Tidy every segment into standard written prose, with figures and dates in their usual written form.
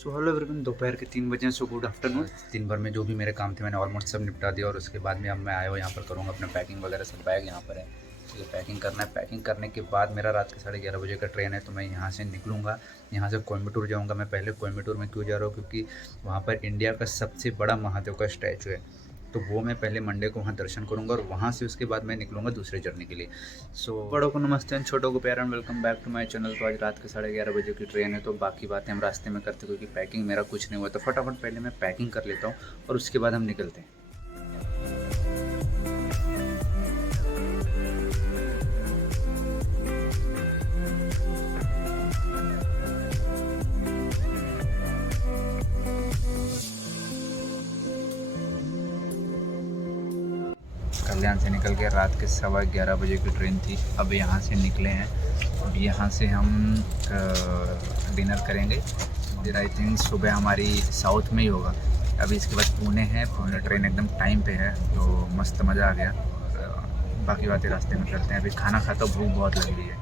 So hello everyone, दोपहर के 3 बजे। So good afternoon. दिन भर में जो भी मेरे काम थे मैंने ऑलमोस्ट सब निपटा दिया और उसके बाद में अब मैं आया हूँ यहाँ पर करूँगा अपना पैकिंग वगैरह। सब बैग यहाँ पर है, ये पैकिंग करना है। पैकिंग करने के बाद मेरा रात के 11:30 बजे का ट्रेन है, तो मैं यहाँ से निकलूँगा। यहाँ से कोयम्बटूर जाऊँगा। मैं पहले कोयम्बटूर में क्यों जा रहा हूँ, क्योंकि वहाँ पर इंडिया का सबसे बड़ा महादेव का स्टैचू है, तो वो मैं पहले मंडे को वहाँ दर्शन करूँगा और वहाँ से उसके बाद मैं निकलूँगा दूसरे जर्नी के लिए। सो बड़ों को नमस्ते एंड छोटों को प्यार and welcome back to my channel. तो आज रात के 11:30 बजे की ट्रेन है, तो बाकी बातें हम रास्ते में करते, क्योंकि पैकिंग मेरा कुछ नहीं हुआ। तो फटाफट पहले मैं पैकिंग कर लेता हूँ और उसके बाद हम निकलते हैं। कल्याण से निकल के रात के 11:15 बजे की ट्रेन थी। अब यहाँ से निकले हैं। अब यहाँ से हम डिनर करेंगे। फिर आई थिंक सुबह हमारी साउथ में ही होगा। अभी इसके बाद पुणे है। पुणे ट्रेन एकदम टाइम पे है, तो मस्त मज़ा आ गया। बाकी बातें रास्ते में करते हैं। अभी खाना खाता, भूख बहुत लग रही है।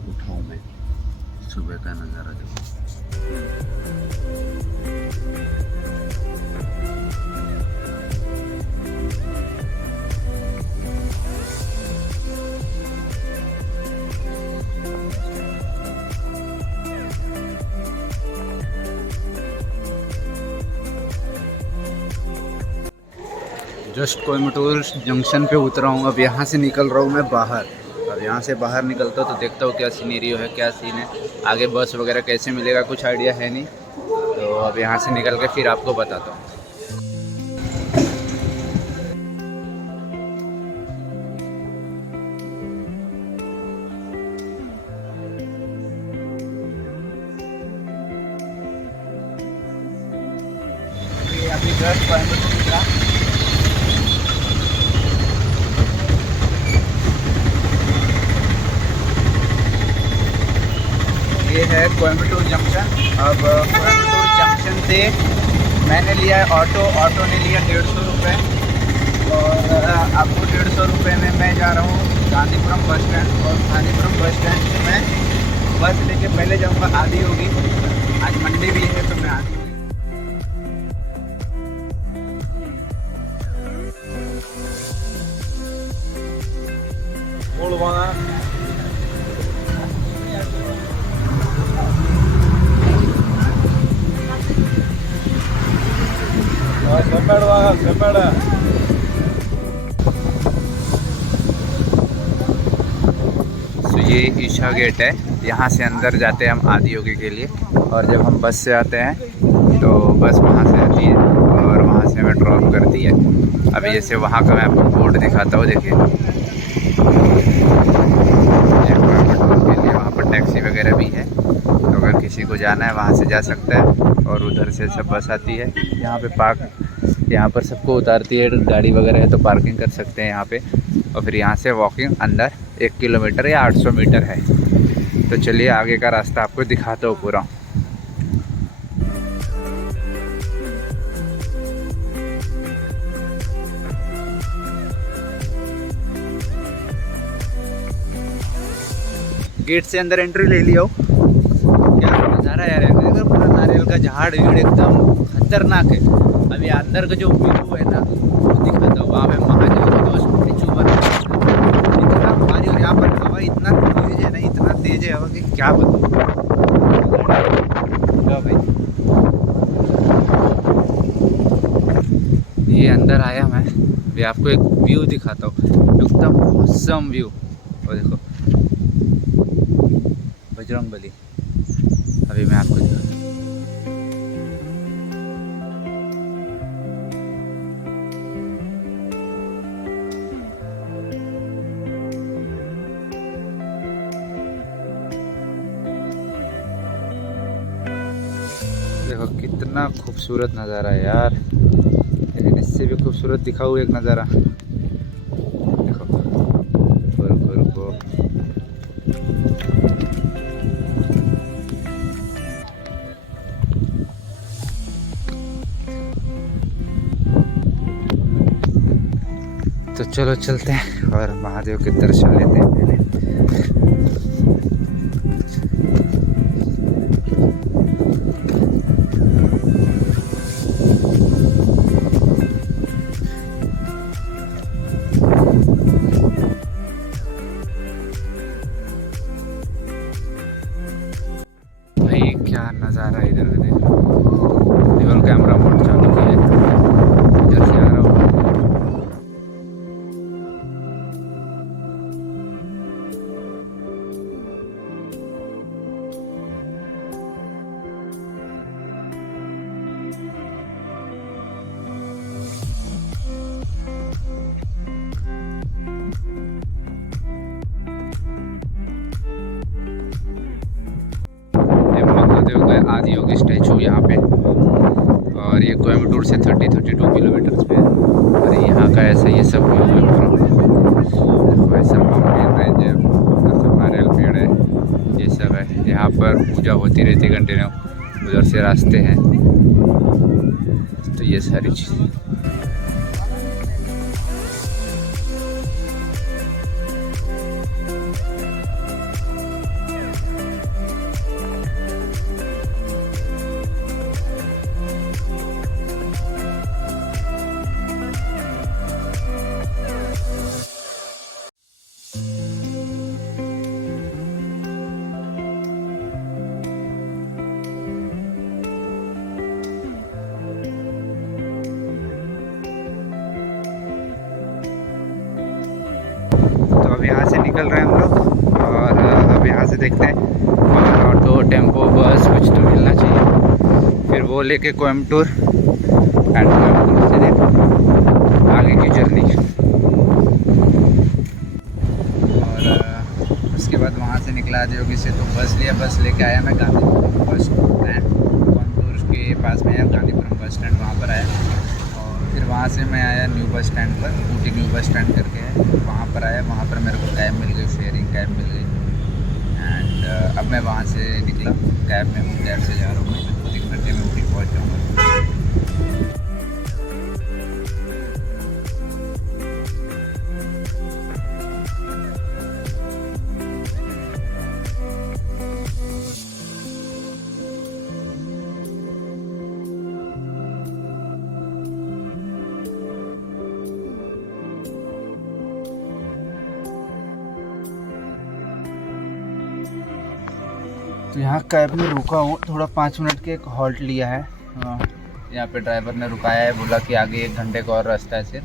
उठाऊँ मैं, सुबह का नज़ारा देखो। जस्ट कोयम्बटूर जंक्शन पे उतरा हूँ। अब यहाँ से निकल रहा हूँ मैं बाहर। अब यहाँ से बाहर निकलता हूँ तो देखता हूँ क्या सीनरियो है, क्या सीन है, आगे बस वगैरह कैसे मिलेगा, कुछ आइडिया है नहीं। तो अब यहाँ से निकल के फिर आपको बताता हूँ। अभी जस्ट कोयम्बटूर उतरा। ये है कोयम्बटूर जंक्शन। अब कोयम्बटूर जंक्शन से मैंने लिया है ऑटो ने लिया 150 रुपये। और आपको 150 रुपये में मैं जा रहा हूँ गांधीपुरम बस स्टैंड। और गांधीपुरम बस स्टैंड से मैं बस लेके पहले जाऊँगा आदि योगी। आज मंडे भी है तो मैं आदि योगी। तो ये ईशा गेट है, यहाँ से अंदर जाते हैं हम आदि योगी के लिए। और जब हम बस से आते हैं तो बस वहाँ से आती है और वहाँ से हमें ड्रॉप करती है। अभी जैसे वहाँ का मैं आपको बोर्ड दिखाता हूँ, देखिए कोयम्बटूर के लिए वहाँ पर टैक्सी वगैरह भी है, तो अगर किसी को जाना है वहाँ से जा सकता है। और उधर से सब बस आती है यहाँ पे यहाँ पर सबको उतारती है। गाड़ी वगैरह है तो पार्किंग कर सकते हैं यहाँ पे। और फिर यहाँ से वॉकिंग अंदर 1 किलोमीटर या 800 मीटर है। तो चलिए आगे का रास्ता आपको दिखाता हूँ पूरा। गेट से अंदर एंट्री ले लिया हो। क्या नज़ारा यार, अगर पूरा नारियल का झाड़ एकदम खतरनाक है। अभी अंदर का जो व्यू है ना वो दिखाता हूँ। वहाँ पे महादेव का दोस्त स्टैचू बना है, इतना भारी। और यहाँ पर हवा इतना तेज है ना, इतना तेज है हवा कि क्या बताऊँ भाई। ये अंदर आया मैं, अभी आपको एक व्यू दिखाता हूँ, एकदम मौसम व्यू। और देखो बजरंगबली, अभी मैं आपको दिखाता हूँ। देखो कितना खूबसूरत नज़ारा है यार, लेकिन इससे भी खूबसूरत दिखाऊँ एक नज़ारा। देखो रुको रुको, तो चलो चलते हैं और महादेव के दर्शन लेते हैं पहले। भाई क्या नज़ारा इधर का देखो। डुअल कैमरा मोड चालू किया है, इधर से आ रहा हूँ। महादेव का आदि योगी स्टैचू यहाँ पे, और ये कोयम्बटूर से 32 किलोमीटर पे है। और यहाँ का ऐसा ये सब व्यू है पूरा। देखो ऐसा माउंटेन रेंज है, उधर से नारियल पेड़ है, ये सब है। यहाँ पर पूजा होती रहती है कंटिन्यू, उधर से रास्ते हैं, तो ये सारी चीज़। तो अब यहाँ से निकल रहे हैं हम लोग, और अब यहाँ से देखते हैं और ऑटो टेम्पो बस कुछ तो मिलना चाहिए, फिर वो लेके कोयम्बटूर एंड कोयम्बटूर से देखो आगे की जर्नी। और उसके बाद वहाँ से निकला आदियोगी से, तो बस लिया, बस लेके आया मैं गांधीपुरम बस स्टैंड, कोयम्बटूर के पास में है गांधीपुरम बस स्टैंड, वहाँ पर आया। और फिर वहाँ से मैं आया न्यू बस स्टैंड पर, ऊटी न्यू बस स्टैंड करके है, वहाँ पर आया। वहाँ पर मेरे को कैब मिल गई, शेयरिंग कैब मिल गई। एंड अब मैं वहाँ से निकला, कैब में हूँ, कैब से जा रहा हूँ, मैं 2 घंटे में ऊटी पहुँच जाऊँगा। तो यहाँ कैब में रुका हूँ थोड़ा, 5 मिनट के एक हॉल्ट लिया है। यहाँ पे ड्राइवर ने रुकाया है, बोला कि आगे 1 घंटे का और रास्ता है सिर्फ,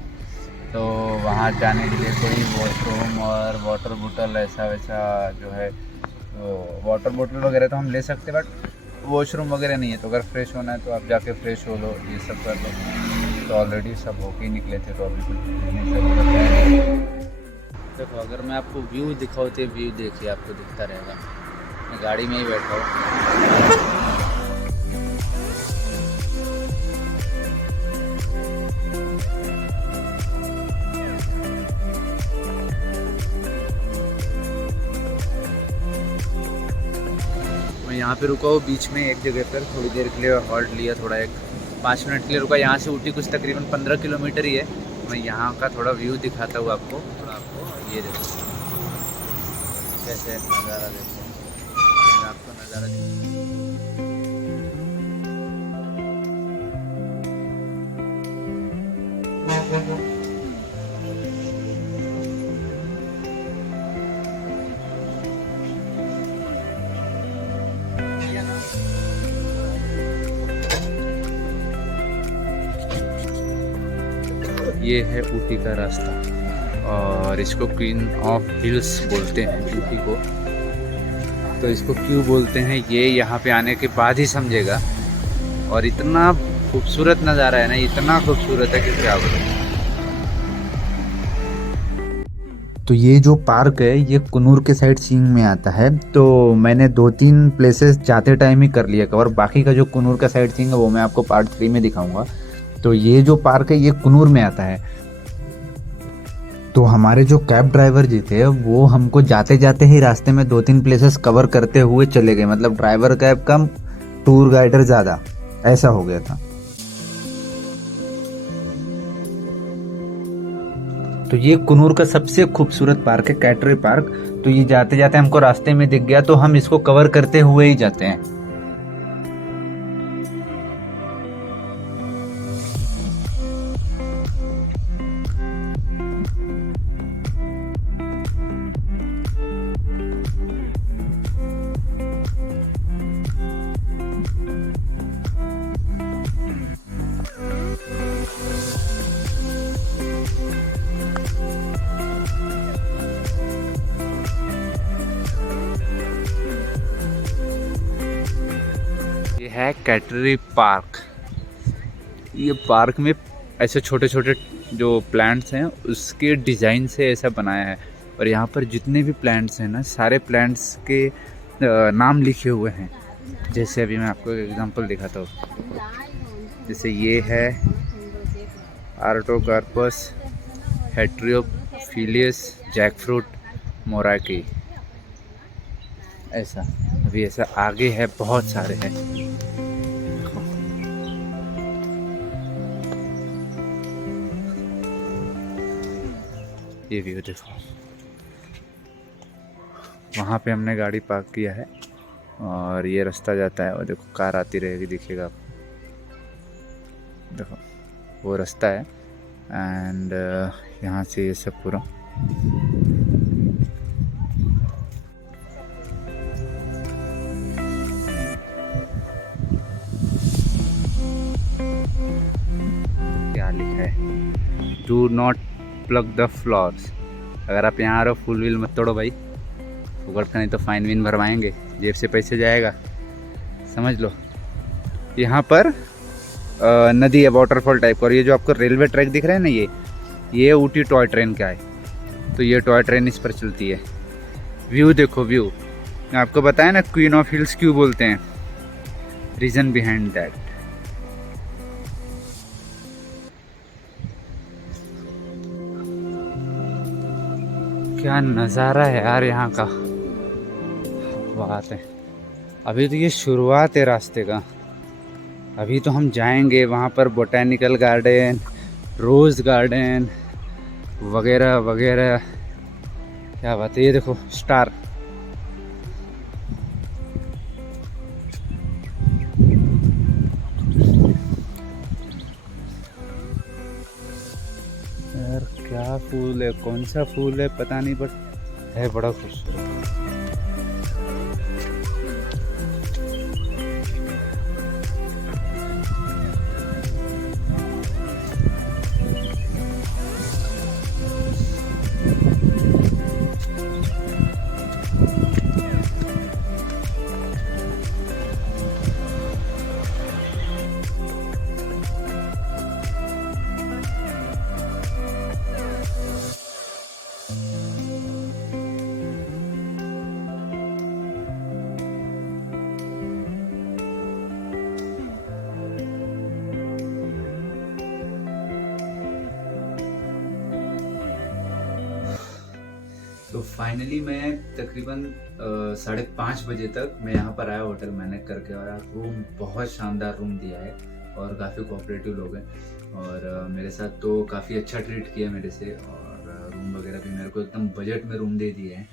तो वहाँ जाने के लिए कोई वॉशरूम और वाटर बोतल ऐसा वैसा जो है, तो वाटर बोतल वगैरह तो हम ले सकते, बट वॉशरूम वगैरह नहीं है। तो अगर फ्रेश होना है तो आप जाके फ्रेश हो लो, ये सब कर लो। तो ऑलरेडी सब होके ही निकले थे, तो अभी कुछ देखो। अगर मैं आपको व्यू दिखाऊँ तो व्यू देखिए, आपको दिखता रहेगा। मैं गाड़ी में ही बैठा हूँ। मैं यहाँ पे रुका हूँ बीच में एक जगह पर, थोड़ी देर के लिए हॉल्ट लिया, थोड़ा एक 5 मिनट के लिए रुका। यहाँ से ऊटी कुछ तकरीबन 15 किलोमीटर ही है। मैं यहाँ का थोड़ा व्यू दिखाता हूँ आपको, थोड़ा आपको ये देखो कैसे नज़ारा, देखो आपको नज़ारा ये है ऊटी का रास्ता, और इसको क्वीन ऑफ हिल्स बोलते हैं ऊटी को। तो इसको क्यों बोलते हैं ये यहाँ पे आने के बाद ही समझेगा। और इतना खूबसूरत नज़ारा है ना, इतना खूबसूरत है कि क्या बोलूं। तो ये जो पार्क है ये कुन्नूर के साइड सीइंग में आता है। तो मैंने 2-3 प्लेसेस जाते टाइम ही कर लिया कवर, बाकी का जो कुन्नूर का साइड सीइंग है वो मैं आपको पार्ट 3 में दिखाऊंगा। तो ये जो पार्क है ये कुन्नूर में आता है। तो हमारे जो कैब ड्राइवर जी थे वो हमको जाते जाते ही रास्ते में 2-3 प्लेसेस कवर करते हुए चले गए, मतलब ड्राइवर कैब कम टूर गाइडर ज़्यादा, ऐसा हो गया था। तो ये कुन्नूर का सबसे खूबसूरत पार्क है, कैटरे पार्क। तो ये जाते जाते हमको रास्ते में दिख गया तो हम इसको कवर करते हुए ही जाते हैं। ये है कैटरे पार्क। ये पार्क में ऐसे छोटे छोटे जो प्लांट्स हैं उसके डिज़ाइन से ऐसा बनाया है। और यहाँ पर जितने भी प्लांट्स हैं ना, सारे प्लांट्स के नाम लिखे हुए हैं। जैसे अभी मैं आपको एक एग्जांपल दिखाता हूँ। जैसे ये है आर्टोकार्पस, हेट्रियोफिलियस, जैकफ्रूट, मोराकी। ऐसा अभी ऐसा आगे है, बहुत सारे हैं। ये व्यू देखो, वहाँ पे हमने गाड़ी पार्क किया है और ये रास्ता जाता है। और देखो कार आती रहेगी, दिखेगा आपको। देखो वो रास्ता है एंड यहाँ से ये सब पूरा क्या लिखा है, do not plug the flowers. अगर आप यहाँ आ रहे हो फुल व्हील मत तोड़ो भाई, फुकट का नहीं तो फाइन विन भरवाएंगे, जेब से पैसे जाएगा, समझ लो। यहाँ पर नदी है, वाटरफॉल टाइप का। और ये जो आपको रेलवे ट्रैक दिख रहा है ना, ये ऊटी टॉय ट्रेन का है। तो ये टॉय ट्रेन इस पर चलती है। व्यू देखो, व्यू आपको बताया ना क्वीन ऑफ हिल्स क्यों बोलते हैं, रीज़न बिहाइंड दैट। क्या नज़ारा है यार यहाँ का, बात है। अभी तो ये शुरुआत है रास्ते का, अभी तो हम जाएंगे वहाँ पर बोटैनिकल गार्डन, रोज़ गार्डन वगैरह वगैरह। क्या बात है, ये देखो स्टार। यार क्या फूल है, कौन सा फूल है पता नहीं, बट है बड़ा खूबसूरत। तो फाइनली मैं तकरीबन 5:30 बजे तक मैं यहाँ पर आया होटल मैनेज करके। और रूम बहुत शानदार रूम दिया है और काफ़ी कोऑपरेटिव लोग हैं। और मेरे साथ तो काफ़ी अच्छा ट्रीट किया मेरे से। और रूम वगैरह भी मेरे को एकदम बजट में रूम दे दिए हैं।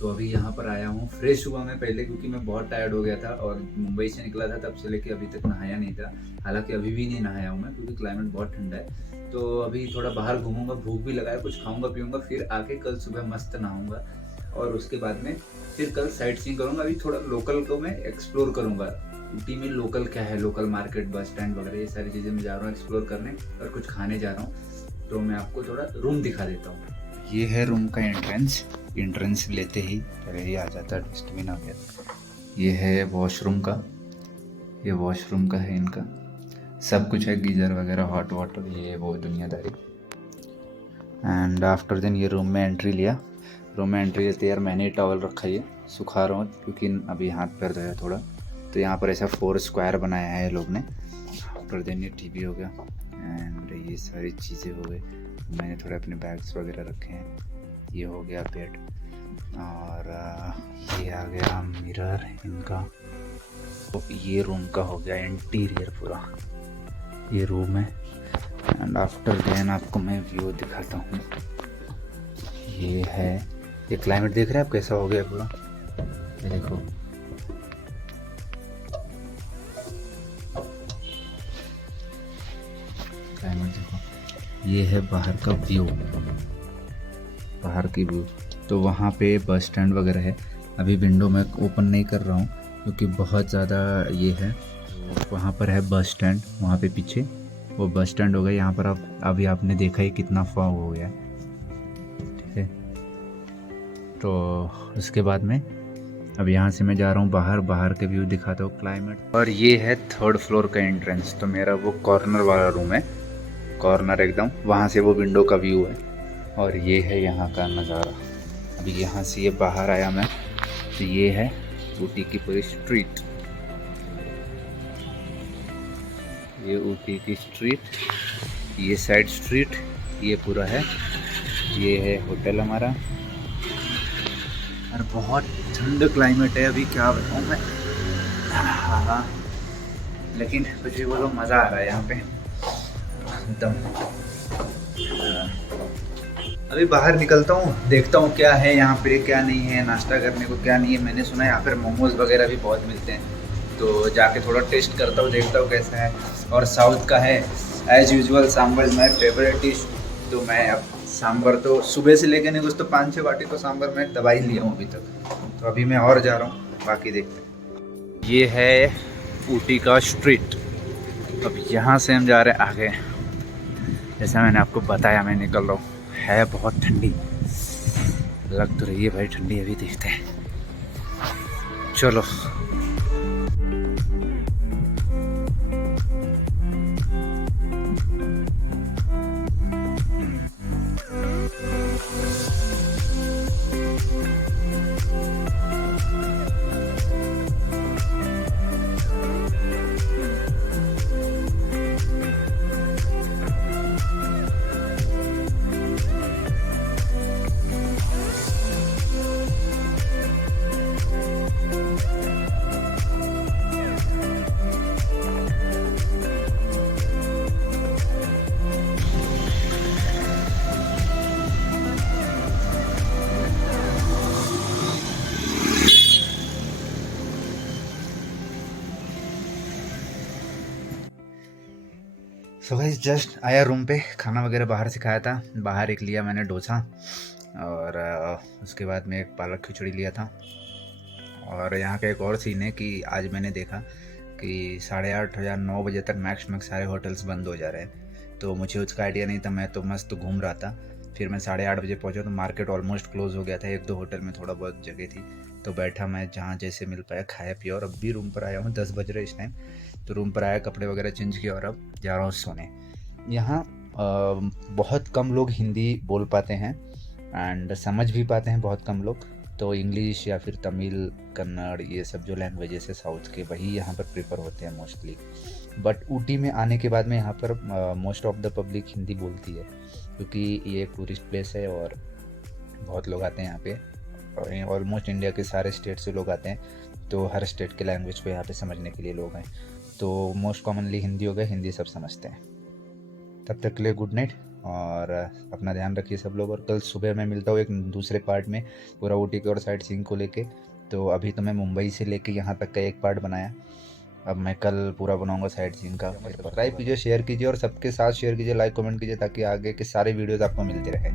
तो अभी यहाँ पर आया हूँ, फ्रेश हुआ मैं पहले, क्योंकि मैं बहुत टायर्ड हो गया था और मुंबई से निकला था, तब से लेके अभी तक नहाया नहीं था। हालांकि अभी भी नहीं नहाया हूँ मैं, क्योंकि क्लाइमेट बहुत ठंडा है। तो अभी थोड़ा बाहर घूमूंगा, भूख भी लगा है, कुछ खाऊंगा पीऊंगा, फिर आके कल सुबह मस्त नहाऊंगा। और उसके बाद में फिर कल साइट सीइंग करूँगा। अभी थोड़ा लोकल को मैं एक्सप्लोर करूँगा, ऊटी में लोकल क्या है, लोकल मार्केट, बस स्टैंड वगैरह, ये सारी चीज़ें मैं जा रहा हूँ एक्सप्लोर करने। और कुछ खाने जा रहा हूँ, तो मैं आपको थोड़ा रूम दिखा देता हूँ। ये है रूम का एंट्रेंस लेते ही पहले ही आ जाता है डस्टबिन आ गया। ये है वॉशरूम का, ये वॉशरूम का है इनका, सब कुछ है, गीज़र वगैरह, हॉट वाटर, ये वो दुनियादारी। एंड आफ्टर देन ये रूम में एंट्री लिया। रूम में एंट्री लेते यार मैंने टॉवल रखा, ये सुखा रहा हूँ क्योंकि अभी हाथ पैर धोया थोड़ा। तो यहाँ पर ऐसा 4 स्क्वायर बनाया है लोग ने। आफ्टर देन ये टीवी हो गया एंड ये सारी चीज़ें हो गई। मैंने थोड़े अपने बैग्स वगैरह रखे हैं। ये हो गया बेड और ये आ गया मिरर इनका। तो ये रूम का हो गया इंटीरियर पूरा, ये रूम है। एंड आफ्टर देन आपको मैं व्यू दिखाता हूँ। ये है, ये क्लाइमेट देख रहे हैं आप कैसा हो गया पूरा, ये देखो। क्लाइमेट देखो, ये है बाहर का व्यू, बाहर की व्यू। तो वहाँ पे बस स्टैंड वगैरह है। अभी विंडो मैं ओपन नहीं कर रहा हूँ क्योंकि बहुत ज़्यादा ये है। वहाँ पर है बस स्टैंड, वहाँ पे पीछे वो बस स्टैंड हो गया। यहाँ पर आप अभी आपने देखा ही कितना फॉग हो गया, ठीक है। तो उसके बाद में अब यहाँ से मैं जा रहा हूँ बाहर, बाहर के व्यू दिखाता हूँ, क्लाइमेट। और ये है 3rd फ्लोर का एंट्रेंस। तो मेरा वो कॉर्नर वाला रूम है, कॉर्नर एकदम, वहाँ से वो विंडो का व्यू है। और ये है यहाँ का नज़ारा। अभी यहाँ से ये बाहर आया मैं, तो ये है ऊटी की पूरी स्ट्रीट, ये ऊटी की स्ट्रीट, ये साइड स्ट्रीट, ये पूरा है, ये है होटल हमारा। और बहुत ठंड क्लाइमेट है अभी, क्या बताऊँ मैं। हाँ, लेकिन कुछ भी बोलो, मज़ा आ रहा है यहाँ पे एकदम। अभी बाहर निकलता हूँ, देखता हूँ क्या है यहाँ पे, क्या नहीं है, नाश्ता करने को क्या नहीं है। मैंने सुना है यहाँ पर मोमोज़ वगैरह भी बहुत मिलते हैं, तो जाके थोड़ा टेस्ट करता हूँ, देखता हूँ कैसा है। और साउथ का है as usual, sambar my favourite dish. तो मैं अब सांभर तो सुबह से लेके नहीं, कुछ तो 5-6 बाटी तो सांभर मैं दबा ही लिया हूँ अभी तक। तो अभी मैं और जा रहा हूँ, बाकी देखते हैं। ये है ऊटी का स्ट्रीट। अब यहाँ से हम जा रहे हैं आगे। जैसा मैंने आपको बताया, मैं निकल रहा हूँ। है बहुत ठंडी, लग तो रही है भाई ठंडी। अभी देखते हैं, चलो। सो गाइस, जस्ट आया रूम पे। खाना वगैरह बाहर से खाया था। बाहर एक लिया मैंने डोसा, और उसके बाद में एक पालक खिचड़ी लिया था। और यहाँ का एक और सीन है कि आज मैंने देखा कि 8:30 या 9 बजे तक मैक्स सारे होटल्स बंद हो जा रहे हैं। तो मुझे उसका आइडिया नहीं था, मैं तो मस्त घूम रहा था। फिर मैं 8:30 बजे पहुँचा तो मार्केट ऑलमोस्ट क्लोज़ हो गया था। 1-2 होटल में थोड़ा बहुत जगह थी, तो बैठा मैं जहाँ जैसे मिल पाया, खाया पिया। और अब भी रूम पर आया हूँ, 10 बज रहे इस टाइम। तो रूम पर आया, कपड़े वगैरह चेंज किया और अब जा रहा हूँ सोने। यहाँ बहुत कम लोग हिंदी बोल पाते हैं एंड समझ भी पाते हैं, बहुत कम लोग। तो इंग्लिश या फिर तमिल, कन्नड़, ये सब जो लैंग्वेजेस है साउथ के, वही यहाँ पर प्रेफर होते हैं मोस्टली। बट ऊटी में आने के बाद में यहाँ पर most of the public Hindi बोलती है, क्योंकि ये एक टूरिस्ट प्लेस है और बहुत लोग आते हैं यहाँ पे। और ऑलमोस्ट इंडिया के सारे स्टेट से लोग आते हैं, तो हर स्टेट के लैंग्वेज को यहाँ पे समझने के लिए लोग हैं। तो मोस्ट कॉमनली हिंदी हो गया, हिंदी सब समझते हैं। तब तक के लिए गुड नाइट, और अपना ध्यान रखिए सब लोग। और कल सुबह मैं मिलता हूँ एक दूसरे पार्ट में, पूरा ऊटी के और साइट सीइंग को लेके। तो अभी तो मैं मुंबई से लेके यहाँ तक का एक पार्ट बनाया, अब मैं कल पूरा बनाऊंगा साइट सीइंग का। सब्सक्राइब कीजिए, शेयर कीजिए, और सबके साथ शेयर कीजिए, लाइक कमेंट कीजिए, ताकि आगे के सारे वीडियोज़ आपको मिलते रहे।